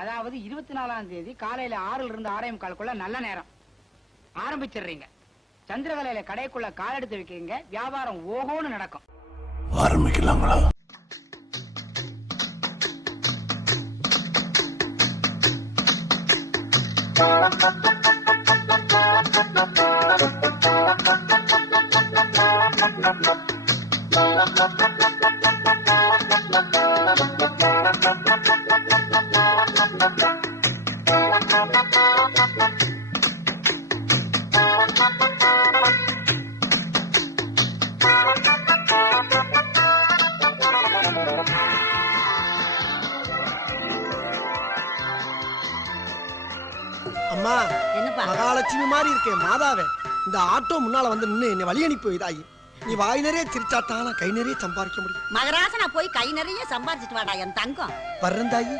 அதாவது 24ஆம் தேதி காலையில 6ல இருந்து 6:45 நல்ல நேரம் ஆரம்பிச்சிடுறீங்க. சந்திரகலையில கடைக்குள்ள கால் எடுத்து வைக்கிறீங்க, வியாபாரம் ஓஹோன்னு நடக்கும். ஆரம்பிக்கலாங்களா? அம்மா, என்னப்பா? மகாலட்சுமி மாதிரி இருக்கே மாதாவே, இந்த ஆட்டோ முன்னால வந்து நின்னு என்னை வழி அனுப்பி வைதாயி. நீ வாய் நிறைய சிரிச்சாத்தான கை நிறைய சம்பாதிக்க முடியும். மகராசனா போய் கை நிறைய சம்பாதிச்சுட்டு வாடா என் தங்கம். வர்றந்தாயி.